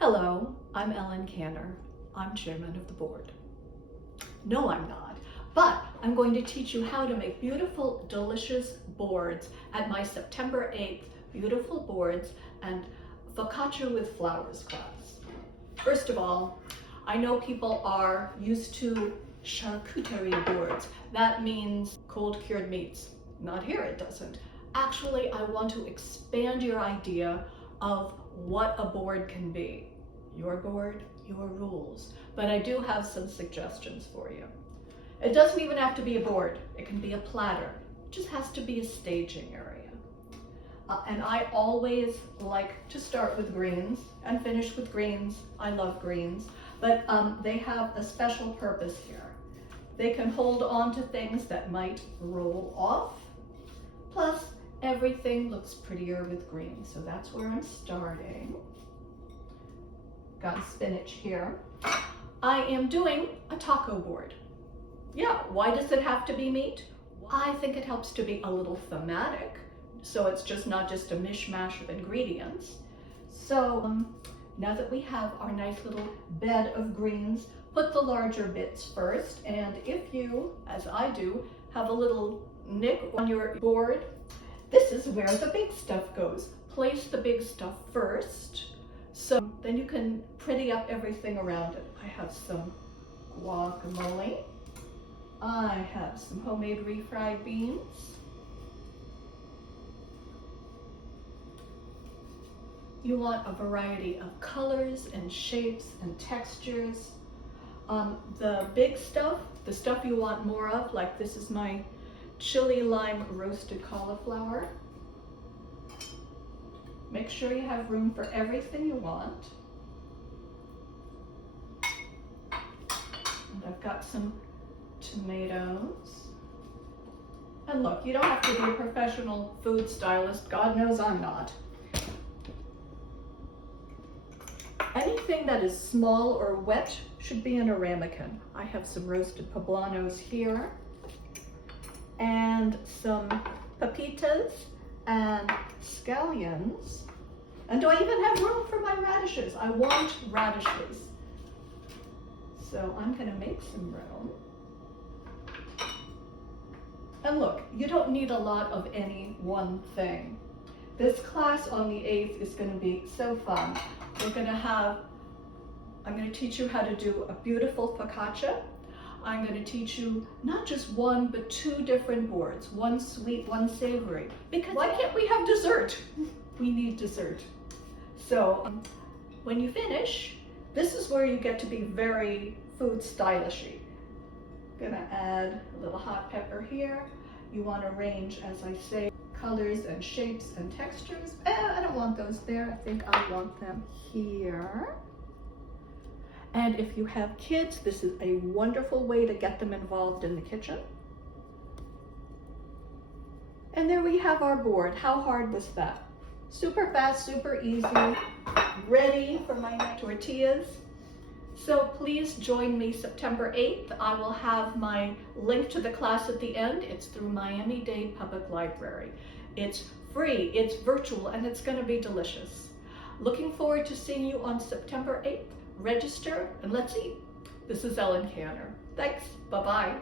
Hello, I'm Ellen Canner. I'm chairman of the board. No, I'm not, but I'm going to teach you how to make beautiful, delicious boards at my September 8th Beautiful Boards and Focaccia with Flowers class. First of all, I know people are used to charcuterie boards. That means cold cured meats. Not here, it doesn't. Actually, I want to expand your idea of what a board can be. Your board, your rules. But I do have some suggestions for you. It doesn't even have to be a board. It can be a platter. It just has to be a staging area. And I always like to start with greens and finish with greens. I love greens, but they have a special purpose here. They can hold on to things that might roll off. Plus, everything looks prettier with green. So that's where I'm starting. Got spinach here. I am doing a taco board. Yeah, why does it have to be meat? I think it helps to be a little thematic, so it's just not just a mishmash of ingredients. So now that we have our nice little bed of greens, put the larger bits first, and if you, as I do, have a little nick on your board, this is where the big stuff goes. Place the big stuff first, so then you can pretty up everything around it. I have some guacamole. I have some homemade refried beans. You want a variety of colors and shapes and textures. The big stuff, the stuff you want more of, like this is my chili lime roasted cauliflower. Make sure you have room for everything you want. And I've got some tomatoes. And look, you don't have to be a professional food stylist. God knows I'm not. Anything that is small or wet should be in a ramekin. I have some roasted poblanos here and some pepitas and scallions. And do I even have room for my radishes? I want radishes. So I'm gonna make some room. And look, you don't need a lot of any one thing. This class on the 8th is gonna be so fun. I'm gonna teach you how to do a beautiful focaccia. I'm gonna teach you not just one, but 2 different boards, one sweet, one savory. Because why can't we have dessert? We need dessert. So when you finish, this is where you get to be very food stylishy. Gonna add a little hot pepper here. You want to arrange, as I say, colors and shapes and textures. I don't want those there. I think I want them here. And if you have kids, this is a wonderful way to get them involved in the kitchen. And there we have our board. How hard was that? Super fast, super easy, ready for my tortillas. So please join me September 8th. I will have my link to the class at the end. It's through Miami-Dade Public Library. It's free, it's virtual, and it's gonna be delicious. Looking forward to seeing you on September 8th. Register and let's eat. This is Ellen Canner. Thanks, bye-bye.